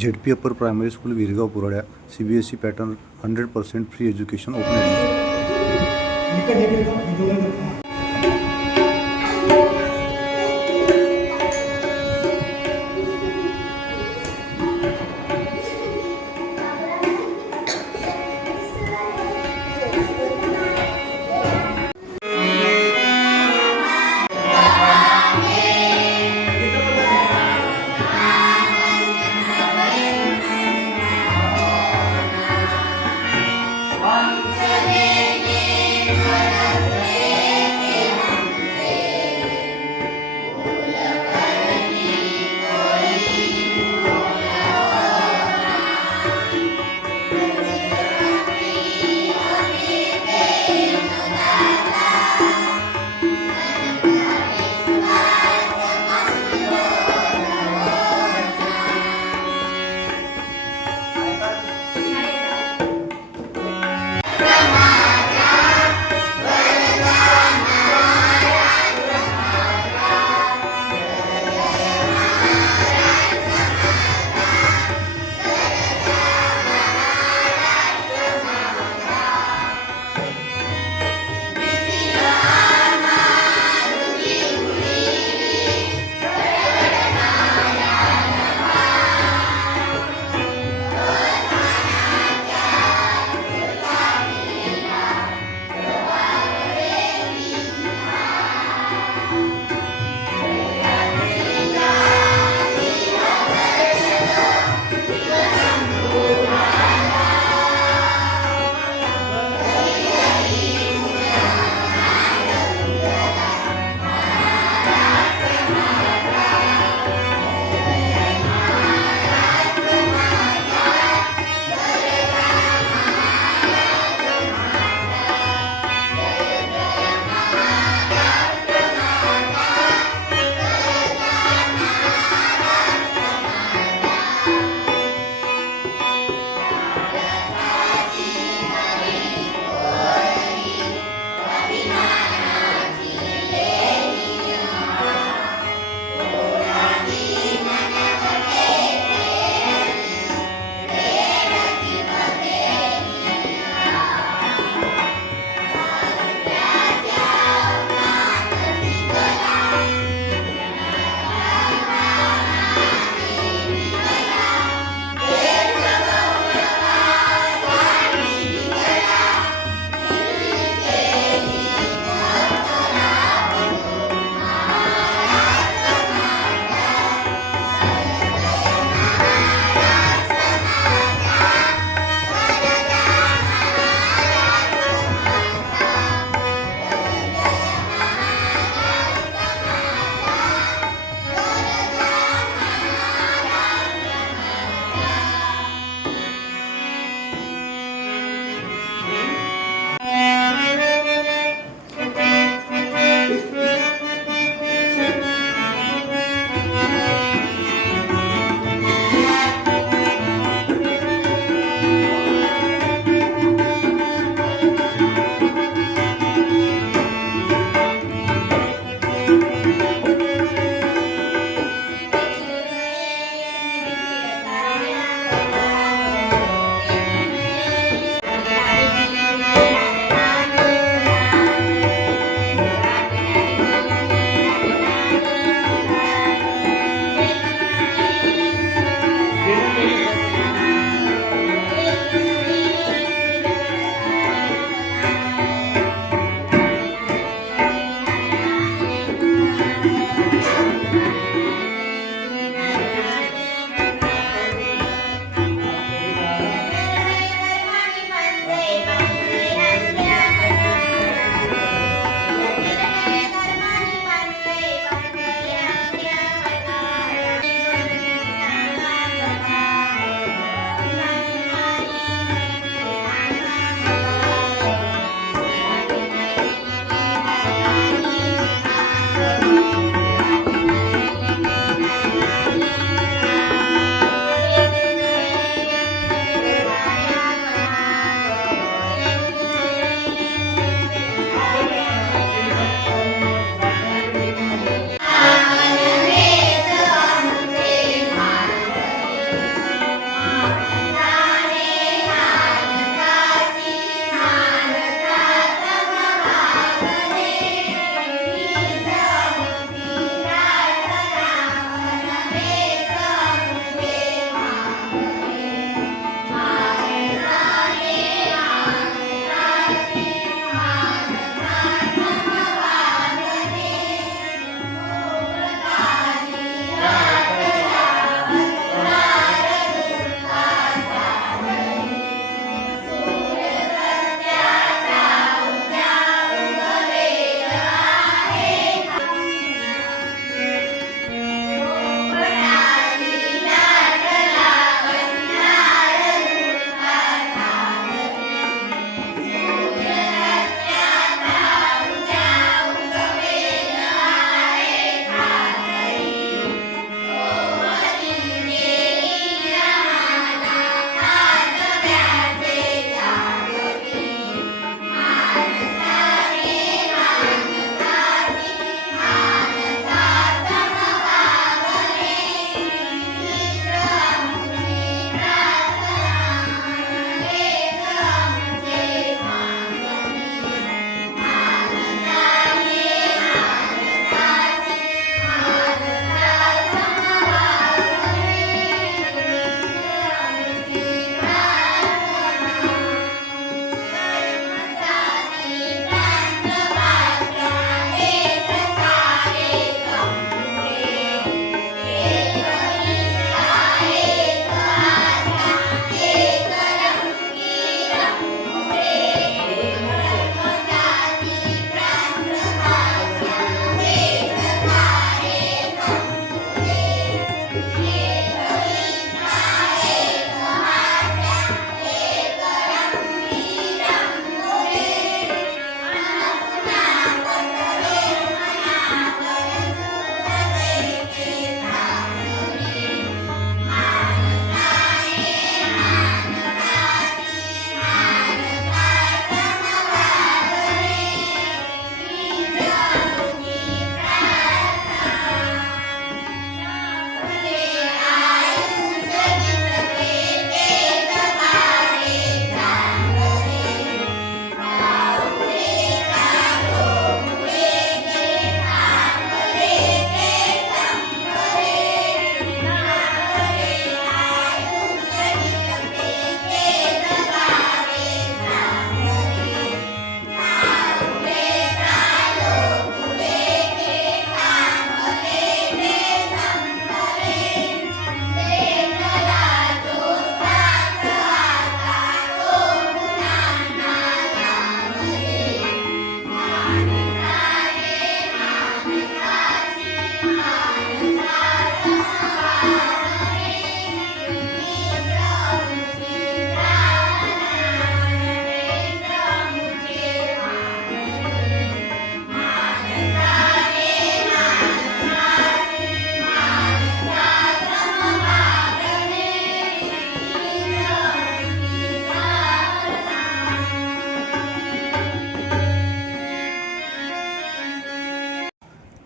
Z P upper primary school Virgaon पुराड्या C B S E pattern hundred percent free education open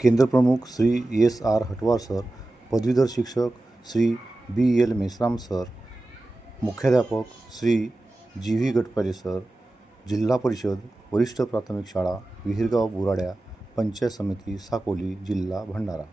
केंद्रप्रमुख Shri S R Hatwar sir पदवीधर शिक्षक Shri B L Meshram sir मुख्याध्यापक Shri G V Gatpale sir जिल्हा परिषद वरिष्ठ प्राथमिक शाळा विहिरगाव बुराड्या पंचायत समिती साकोली जिल्हा भंडारा.